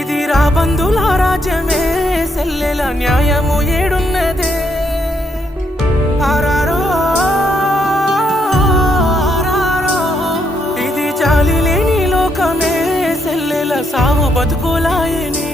ఇది రా బంధుల రాజ్యమే సెల్లెల న్యాయము ఏడున్నదే ఆరారో ఆరారో ఇది జాలి లేని లోకమే సెల్లెల సావు బతుకులాయనే